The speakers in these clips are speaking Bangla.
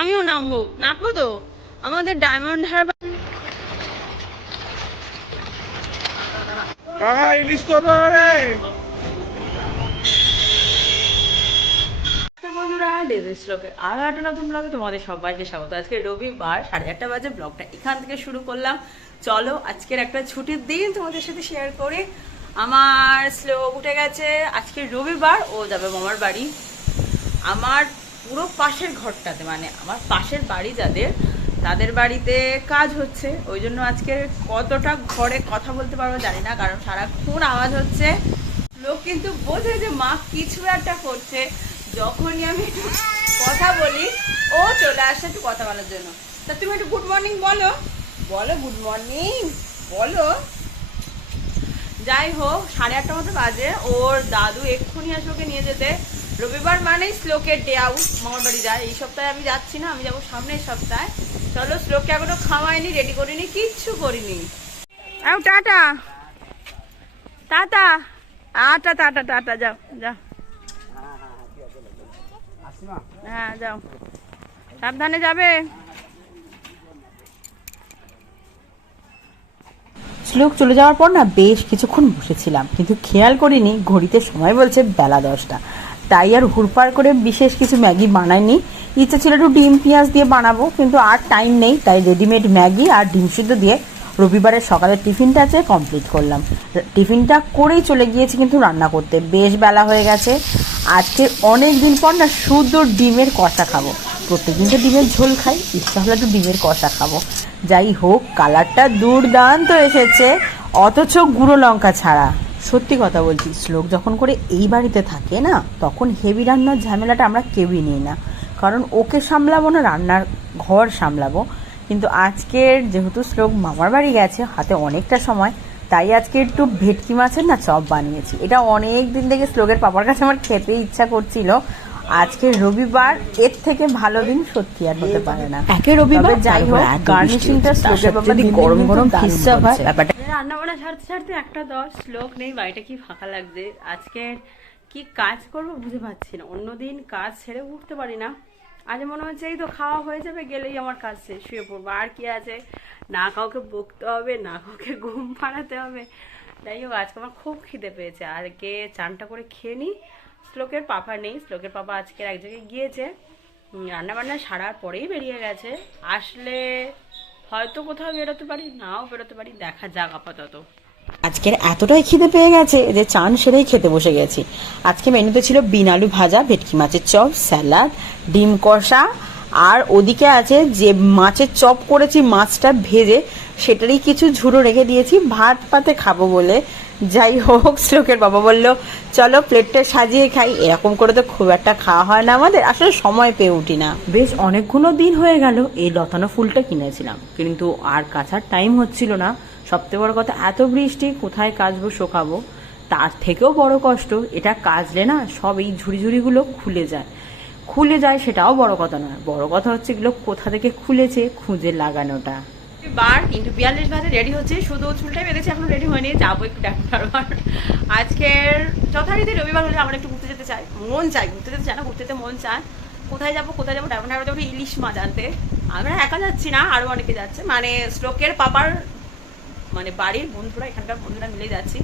আমিও নামবো। নামবো তো? আমাদের ডায়মন্ড হারবার কাকা ইলিশ কত রে নমস্কার বন্ধুরা ডেভিস ব্লগের আরও একটা নতুন ব্লগে তোমাদের সবাইকে স্বাগত। আজকে রবিবার সাড়ে আটটা বাজে ব্লগটা এখান থেকে শুরু করলাম। চলো আজকের একটা ছুটির দিন তোমাদের সাথে শেয়ার করে। আমার স্লো উঠে গেছে। আজকে রবিবার ও যাবে মামার বাড়ি। আমার পুরো পাশের ঘরটাতে মানে আমার পাশের বাড়ি যাদের, তাদের বাড়িতে কাজ হচ্ছে। ওই জন্য আজকে কতটা ঘরে কথা বলতে পারব জানি না, কারণ সারাক্ষণ আওয়াজ হচ্ছে। লোক কিন্তু বোঝে যে মা কিছু একটা করছে। যখনই আমি কথা বলি, ও চলে আসে একটু কথা বলার জন্য। তা তুমি একটু গুড মর্নিং বলো। বলো গুড মর্নিং বলো। যাই হোক, সাড়ে আটটা মতো বাজে। ওর দাদু এক্ষুনি আসবে ওকে নিয়ে যেতে। রবিবার মানেই শ্লোকের ডে আউট মামার বাড়ি যায়। এই সপ্তাহে আমি যাচ্ছি না আমি যাব সামনের সপ্তাহে। চলো শ্লোককে এখনও খাওয়াইনি রেডি করিনি কিচ্ছু করিনি। আও টাটা। টাটা। আটা টাটা টাটা যাও যাও। হ্যাঁ যাও। সাবধানে যাবে। শ্লোক চলে যাওয়ার পর না বেশ কিছুক্ষণ বসেছিলাম কিন্তু খেয়াল করিনি ঘড়িতে সময় বলছে বেলা দশটা। তাই আর হুড়পাড় করে বিশেষ কিছু ম্যাগি বানাইনি। ইচ্ছা ছিল একটু ডিম পেঁয়াজ দিয়ে বানাবো, কিন্তু আর টাইম নেই, তাই রেডিমেড ম্যাগি আর ডিম সিদ্ধ দিয়ে রবিবারের সকালের টিফিনটা আছে কমপ্লিট করলাম। টিফিনটা করেই চলে গিয়েছি কিন্তু রান্না করতে। বেশ বেলা হয়ে গেছে। আজকে অনেক দিন পর না শুদ্ধ ডিমের কষা খাব। প্রত্যেকদিন তো ডিমের ঝোল খাই, ইচ্ছা হলে একটু ডিমের কষা খাব। যাই হোক, কালারটা দুর্দান্ত এসেছে, অথচ গুঁড়ো লঙ্কা ছাড়া। সত্যি কথা বলছি শ্লোক যখন করে এই বাড়িতে থাকে না তখন হেভি রান্নার ঝামেলাটা আমরা কেউই নিই না। কারণ ওকে সামলাবো না রান্নার ঘর সামলাবো। কিন্তু আজকের যেহেতু শ্লোক মামার বাড়ি গেছে হাতে অনেকটা সময় তাই আজকে একটু ভেটকি মাছের না চপ বানিয়েছি। এটা অনেক দিন থেকে শ্লোকের পাপার কাছে আমার খেতে ইচ্ছা করছিল। আজকে রবিবার এর থেকে ভালো দিন সত্যি আর হতে পারে না। একে রবিবার, যাই হোক গার্নিশিংটা শ্লোকের বাবা গরম গরম হয় ব্যাপারটা রান্না বান্না ছাড়তে ছাড়তে একটা দশ লোক নেই, বাড়িটা কি ফাঁকা লাগছে? আজকে কি কাজ করব বুঝে পাচ্ছি না। অন্যদিন কাজ ছেড়ে উঠতে পারি না। আজ মনে হচ্ছে এই তো খাওয়া হয়ে যাবে, গেলেই আমার কাজ শেষ, শুয়ে পড়ব। আর কি আছে? না কাউকে বকতে হবে, না কাউকে ঘুম পাড়াতে হবে। যাই হোক, আজকে আমার খুব খিদে পেয়েছে। আজকে চানটা করে খেয়ে নিই শ্লোকের পাপা নেই। শ্লোকের পাপা আজকে এক জায়গায় গিয়েছে। রান্না বান্না সারার পরেই বেরিয়ে গেছে। আসলে হয়তো কোথাও বেরোতে পারি, নাও বেরোতে পারি, দেখা যাক আপাতত। আজকের এতটাই খিদে পেয়ে গেছে যে চান সেরেই খেতে বসে গেছি। আজকে মেনুতে ছিল বিন আলু ভাজা, ভেটকি মাছের চপ, স্যালাড, ডিম কষা, আর ওদিকে আছে যে মাছের চপ করেছি, মাছটা ভেজে সেটারই কিছু ঝুড়ো রেখে দিয়েছি, ভাত পাতে খাব বলে যাই হোক, শ্লোকের বাবা বলল, চলো প্লেটটা সাজিয়ে খাই। এরকম করে তো খুব একটা খাওয়া হয় না আমাদের। আসলে সময় পেয়ে উঠি না। বেশ অনেকগুলো দিন হয়ে গেল এই লতানো ফুলটা কিনেছিলাম। কিন্তু আর কাছার টাইম হচ্ছিল না। সবথেকে বড় কথা, এত বৃষ্টি, কোথায় কাচবো, শোকাবো? তার থেকেও বড় কষ্ট, এটা কাচলে না সব এই ঝুড়ি ঝুড়িগুলো খুলে যায়। খুলে যায় সেটাও বড় কথা নয়। বড় কথা হচ্ছে এগুলো কোথা থেকে খুলেছে, খুঁজে লাগানোটা। বার কিন্তু বিয়াল্লিশ বাজে রেডি হচ্ছে। শুধু চুলটাই বেঁধেছি, এখন রেডি হয়নি। যাব একটু ডাক্তারবার আজকের যথারীতি রবিবার হলে আমরা একটু ঘুরতে যেতে চাই। মন চাই ঘুরতে যেতে চাই না, ঘুরতে যেতে মন চায়। কোথায় যাব কোথায় যাব ডায়মন্ড যাব ইলিশ মাছ আনতে আমরা একা যাচ্ছি না আরও অনেকে যাচ্ছে। মানে শ্লোকের পাপার মানে বাড়ির বন্ধুরা, এখানকার বন্ধুরা মিলে যাচ্ছি।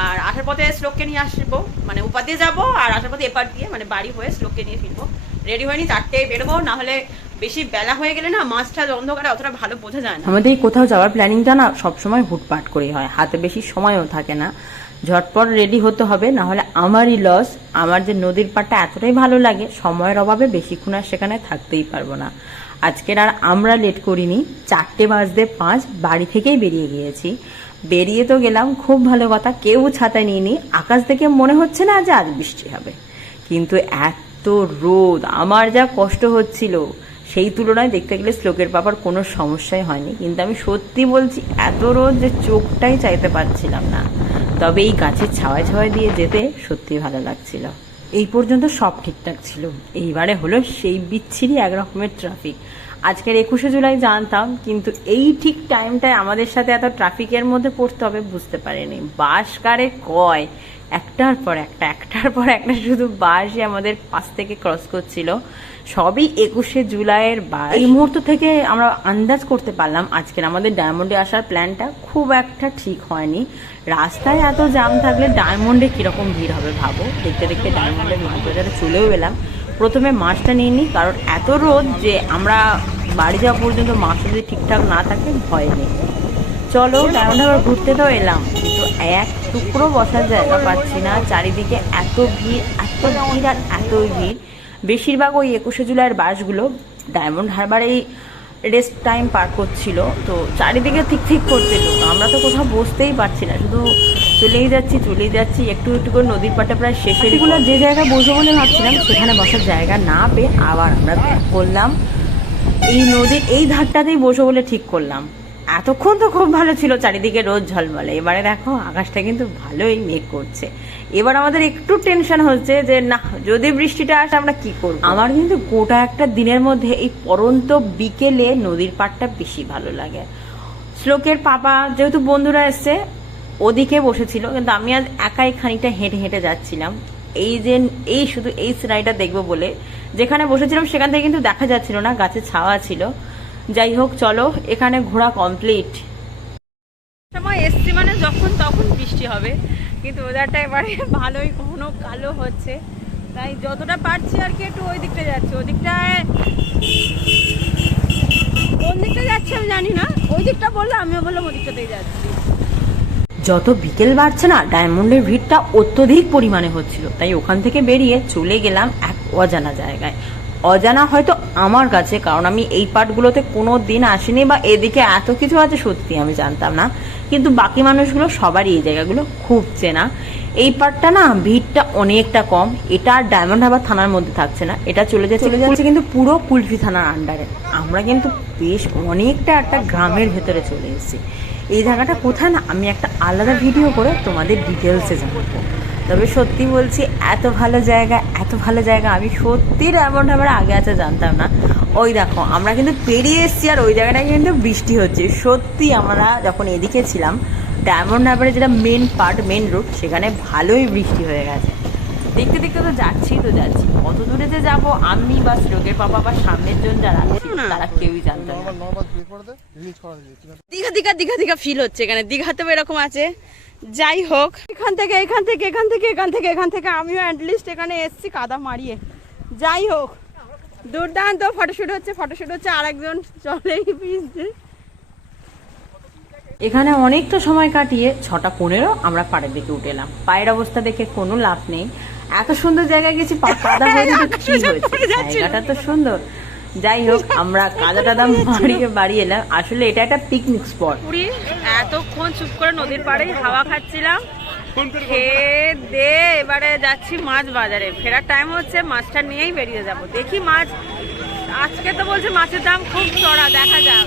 আর আসার পথে শ্লোককে নিয়ে আসব। মানে উপার দিয়ে যাব আর আসার পথে এপার দিয়ে মানে বাড়ি হয়ে শ্লোককে নিয়ে ফিরবো। রেডি হয়নি, চারটে বেরোবো, না হলে বেশি বেলা হয়ে গেলে না মাছটা অন্ধকারে অতটা ভালো বোঝা যায় না। আমাদের কোথাও যাওয়ার প্ল্যানিংটা না সবসময় হুটপাট করেই হয়। হাতে বেশি সময়ও থাকে না। ঝটপট রেডি হতে হবে, না হলে আমারই লস আমার যে নদীর পাড়টা এতটাই ভালো লাগে, সময়ের অভাবে বেশিক্ষণ আর সেখানে থাকতেই পারব না। আজকের আর আমরা লেট করিনি, চারটে বাজতে পাঁচ, বাড়ি থেকেই বেরিয়ে গিয়েছি। বেরিয়ে তো গেলাম, খুব ভালো কথা, কেউ ছাতায় নিয়ে আকাশ দেখে মনে হচ্ছে না যে আজ বৃষ্টি হবে। কিন্তু এত রোদ, আমার যা কষ্ট হচ্ছিল সেই তুলনায় দেখতে গেলে শ্লোকের বাবার কোনো সমস্যাই হয়নি। কিন্তু আমি সত্যি বলছি, এত রোদ যে চোখটাই চাইতে পারছিলাম না। তবে এই গাছের ছাওয়ায় ছাওয়ায় দিয়ে যেতে সত্যি ভালো লাগছিল। এই পর্যন্ত সব ঠিকঠাক ছিল। এইবারে হলো সেই বিচ্ছিরি এক রকমের ট্রাফিক আজকের একুশে জুলাই জানতাম, কিন্তু এই ঠিক টাইমটায় আমাদের সাথে এত ট্রাফিকের মধ্যে পড়তে হবে বুঝতে পারিনি। বাস কারে কয়? একটার পর একটা, একটার পর একটা শুধু বাসই আমাদের পাশ থেকে ক্রস করছিল। সবই একুশে জুলাইয়ের বাস এই মুহূর্ত থেকে আমরা আন্দাজ করতে পারলাম আজকের আমাদের ডায়মন্ডে আসার প্ল্যানটা খুব একটা ঠিক হয়নি। রাস্তায় এত জাম থাকলে ডায়মন্ডে কীরকম ভিড় হবে ভাবো? দেখতে দেখতে ডায়মন্ডের মাছ বাজারে চলেও এলাম। প্রথমে মাছটা নিয়ে নিই, কারণ এত রোদ যে আমরা বাড়ি যাওয়া পর্যন্ত মাছটা যদি ঠিকঠাক না থাকে ভয় নেই। চলো ডায়মন্ড আবার ঘুরতে তো এলাম, কিন্তু এক টুকরো বসার জায়গা পাচ্ছি না। চারিদিকে এত ভিড় এত ভিড় আর এতই ভিড়। বেশিরভাগ ওই একুশে জুলাইয়ের বাসগুলো ডায়মন্ড হারবারেই রেস্ট টাইম পার করছিল। তো চারিদিকে ঠিক ঠিক করছে তো আমরা তো কোথাও বসতেই পারছি না। শুধু চলেই যাচ্ছি চলেই যাচ্ছি, একটু একটু করে নদীর পাটা প্রায় শেষের এগুলো যে জায়গায় বসবো বলে ভাবছিলাম, সেখানে বসার জায়গা না পেয়ে আবার আমরা করলাম। এই নদীর এই ধারটাতেই বসবো বলে ঠিক করলাম। এতক্ষণ তো খুব ভালো ছিল চারিদিকে রোদ ঝলমলে। এবারে দেখো, আকাশটা কিন্তু ভালোই মেঘ করছে। এবার আমাদের একটু টেনশন হচ্ছে যে, না, যদি বৃষ্টিটা আসে আমরা কি করব? আমার কিন্তু গোটা একটা দিনের মধ্যে এই পরন্ত বিকেলে নদীর পাড়টা বেশি ভালো লাগে। শ্লোকের পাপা যেহেতু বন্ধুরা এসছে, ওদিকে বসেছিল, কিন্তু আমি আজ একাই খানিকটা হেঁটে হেঁটে যাচ্ছিলাম। এই যে, এই শুধু এই সিনারিটা দেখব বলে যেখানে বসেছিলাম সেখান থেকে কিন্তু দেখা যাচ্ছিল না গাছের ছাওয়া ছিল। যাই হোক চলো এখানে ঘোরা কমপ্লিট সময় এসছি মানে যখন তখন বৃষ্টি হবে কিন্তু ওয়েদারটা এবারে ভালোই কখনো কালো হচ্ছে। তাই যতটা পারছি আর কি একটু ওই দিকটা যাচ্ছি। ওই দিকটায় কোন দিকটা যাচ্ছে আমি জানি না। ওই দিকটা বললে আমিও বললাম ওই দিকটাতেই যাচ্ছি। যত বিকেল বাড়ছে না ডায়মন্ডের ভিড়টা অত্যধিক পরিমাণে হচ্ছিল। তাই ওখান থেকে বেরিয়ে চলে গেলাম এক অজানা জায়গায়। অজানা হয়তো আমার কাছে কারণ আমি এই পার্টগুলোতে কোনো দিন আসিনি বা এদিকে এত কিছু আছে সত্যি আমি জানতাম না। কিন্তু বাকি মানুষগুলো সবারই এই জায়গাগুলো খুব চেনা। এই পার্টটা না ভিড়টা অনেকটা কম। এটা আর ডায়মন্ড হারবার থানার মধ্যে থাকছে না। এটা চলে যাচ্ছে চলে যাচ্ছে কিন্তু পুরো কুলফি থানার আন্ডারে। আমরা কিন্তু বেশ অনেকটা একটা গ্রামের ভেতরে চলে এসেছি। এই জায়গাটা কোথায় না আমি একটা আলাদা ভিডিও করে তোমাদের ডিটেলসে জানাব। তবে সত্যি বলছি এত ভালো জায়গা, এত ভালো জায়গা, আমি সত্যি ডায়মন্ড হারবার আগে আছে জানতাম না। ওই দেখো, আমরা কিন্তু পেরিয়ে এসেছি আর ওই জায়গাটায় কিন্তু বৃষ্টি হচ্ছে। সত্যি আমরা যখন এদিকে ছিলাম ডায়মন্ড হারবারের যেটা মেন পার্ট মেন রুট সেখানে ভালোই বৃষ্টি হয়ে গেছে। দেখতে দেখতে তো যাচ্ছি তো যাচ্ছি। কত দূরে যে যাব আমি বা শ্লোকের পাপা বা সামনের জন যারা তারা কেউই জানতো না। নর্মাল নর্মাল বিয়ে করে দে রিলিজ করা দিয়ে ঠিক আছে দীঘা দীঘা দীঘা দীঘা ফিল হচ্ছে এখানে। দীঘাতেও এরকম আছে। যাই হোক এখান থেকে এখান থেকে এখান থেকে এখান থেকে এখান থেকে আমিও অ্যাটলিস্ট এখানে এসছি কাদা মারিয়ে। যাই হোক দুর্দান্ত ফটোশুট হচ্ছে ফটোশুট হচ্ছে আরেকজন চলেই ভিজছে এখানে অনেকটা সময় কাটিয়ে ছটা পনেরো আমরা পাড়ের দিকে উঠে এলাম। পায়ের অবস্থা দেখে কোনো লাভ নেই। এত সুন্দর জায়গায় গেছি কাদা হয়ে জায়গাটা তো সুন্দর। যাই হোক আমরা কাদা টাদা মারিয়ে বাড়ি এলাম। আসলে এটা একটা পিকনিক স্পট এতক্ষণ চুপ করে নদীর পাড়ে হাওয়া খাচ্ছিলাম। খেয়ে দে এবারে যাচ্ছি মাছ বাজারে। ফেরার টাইম হচ্ছে মাছটা নিয়েই বেরিয়ে যাব। দেখি মাছ আজকে তো বলছে মাছের দাম খুব চড়া দেখা যাক।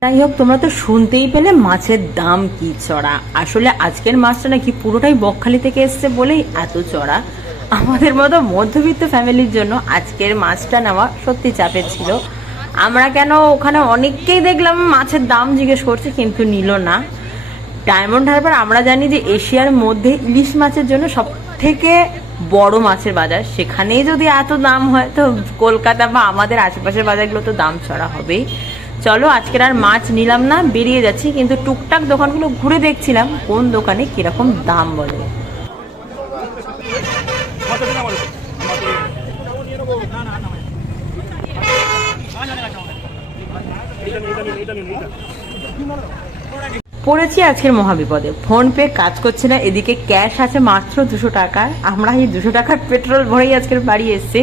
যাই হোক, তোমরা তো শুনতেই পেলে মাছের দাম কি চড়া। আসলে আজকের মাছটা নাকি পুরোটাই বকখালি থেকে এসছে বলেই এত চড়া। আমাদের মতো মধ্যবিত্ত ফ্যামিলির জন্য আজকের মাছটা নেওয়া সত্যি চাপের ছিল। আমরা কেন ওখানে অনেককেই দেখলাম মাছের দাম জিজ্ঞেস করছে, কিন্তু নিল না। ডায়মন্ড হারবার আমরা জানি যে এশিয়ার মধ্যে ইলিশ মাছের জন্য সব থেকে বড় মাছের বাজার। সেখানেই যদি এত দাম হয় তো কলকাতা বা আমাদের আশেপাশের বাজারগুলো তো দাম ছড়া হবেই। চলো, আজকের আর মাছ নিলাম না, বেরিয়ে যাচ্ছি, কিন্তু টুকটাক দোকানগুলো ঘুরে দেখছিলাম, কোন দোকানে কীরকম দাম বলে। পড়েছি আজকের মহাবিপদে। ফোন পে কাজ করছে না, এদিকে ক্যাশ আছে মাত্র দুশো টাকা। আমরা এই দুশো টাকার পেট্রোল ভরেই আজকের বাড়ি এসেছি।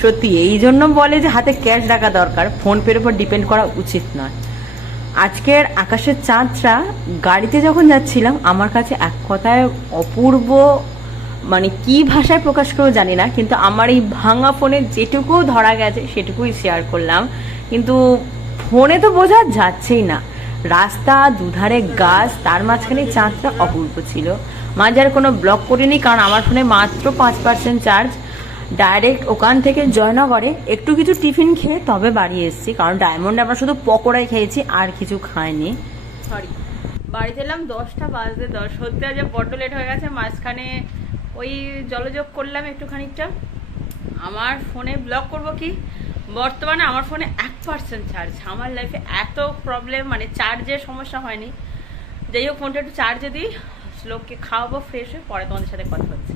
সত্যি, এই জন্য বলে যে হাতে ক্যাশ রাখা দরকার, ফোন পের উপর ডিপেন্ড করা উচিত নয়। আজকের আকাশের চাঁদটা, গাড়িতে যখন যাচ্ছিলাম, আমার কাছে এক কথায় অপূর্ব মানে কি ভাষায় প্রকাশ করেও জানি না, কিন্তু আমার এই ভাঙা ফোনে যেটুকু ধরা গেছে, সেটুকুই শেয়ার করলাম। কিন্তু ফোনে তো বোঝা যাচ্ছেই না। রাস্তা, দুধারে গাছ, তার মাঝখানে চাঁদটা অপূর্ব ছিল। মাঝে আর কোনো ব্লক করিনি, কারণ আমার ফোনে মাত্র পাঁচ পার্সেন্ট চার্জ ডাইরেক্ট ওখান থেকে জয়নগরে একটু কিছু টিফিন খেয়ে তবে বাড়ি এসেছি, কারণ ডায়মন্ড আমরা শুধু পকোড়াই খেয়েছি, আর কিছু খাইনি। সরি বাড়িতে এলাম দশটা বাজতে দশ। সত্যি আজ বড্ড লেট হয়ে গেছে, মাঝখানে ওই জলযোগ করলাম একটু খানিকটা আমার ফোনে ব্লক করব কি? বর্তমানে আমার ফোনে এক পার্সেন্ট চার্জ আমার লাইফে এত প্রবলেম মানে চার্জের সমস্যা হয়নি। যাই হোক, ফোনটা একটু চার্জে দিই। লোককে খাওয়াবো ফ্রেশ হয়ে পরে তোমাদের সাথে কথা হচ্ছে।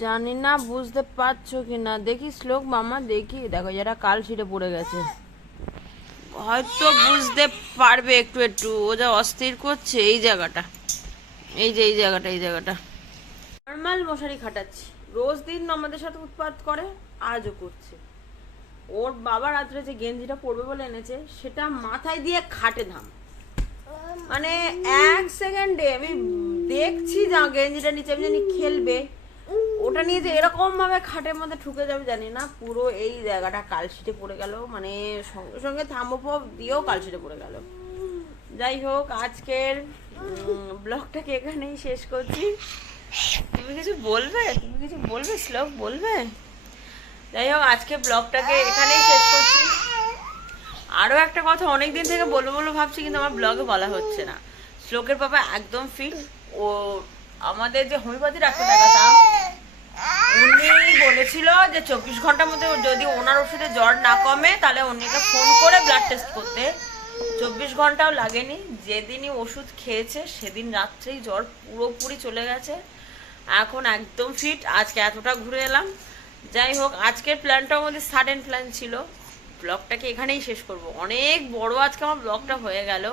জানি না, বুঝতে পারছ কি না দেখি শ্লোক, মামা, দেখি। দেখো, যারা কাল ছিটে পড়ে গেছে। হয়তো বুঝতে পারবে একটু একটু। ও যা অস্থির করছে। এই জায়গাটা। এই যে, এই জায়গাটা এই জায়গাটা। নর্মাল মশারি খাটাচ্ছি। রোজ দিন আমাদের সাথে উৎপাত করে, আজও করছে। ওর বাবা রাত্রে যে গেঞ্জিটা পরবে বলে এনেছে, সেটা মাথায় দিয়ে খাটে ধাম। মানে এক সেকেন্ডে আমি দেখছি যা গেঞ্জিটা নিচে, আমি জানি খেলবে। ওটা নিয়ে যে এরকম ভাবে খাটের মধ্যে ঠুকে যাবে জানি না, পুরো এই জায়গাটা কালশিটে পড়ে গেল। মানে সঙ্গে সঙ্গে থামোপপ দিয়েও কালশিটে পড়ে গেল। যাই হোক, আজকের ব্লগটাকে এখানেই শেষ করছি। তুমি কিছু বলবে? তুমি কিছু বলবে, শ্লোক বলবে? যাই হোক, আজকে ব্লগটাকে এখানেই শেষ করছি। আরও একটা কথা অনেক দিন থেকে বলব বলব ভাবছি, কিন্তু আমার ব্লগে বলা হচ্ছে না। শ্লোকের বাবা একদম ফিট ও আমাদের যে হোমিওপ্যাথি ডাক্তার দেখাতাম, উনি বলেছিল যে চব্বিশ ঘণ্টার মধ্যে যদি ওনার ওষুধে জ্বর না কমে, তাহলে উনিকে ফোন করে ব্লাড টেস্ট করতে। চব্বিশ ঘন্টাও লাগেনি। যেদিনই ওষুধ খেয়েছে, সেদিন রাত্রেই জ্বর পুরোপুরি চলে গেছে। এখন একদম ফিট আজকে এতটা ঘুরে এলাম। যাই হোক, আজকের প্ল্যানটাও আমাদের সাডেন প্ল্যান ছিল। ব্লগটাকে এখানেই শেষ করব। অনেক বড় আজকে আমার ব্লগটা হয়ে গেল।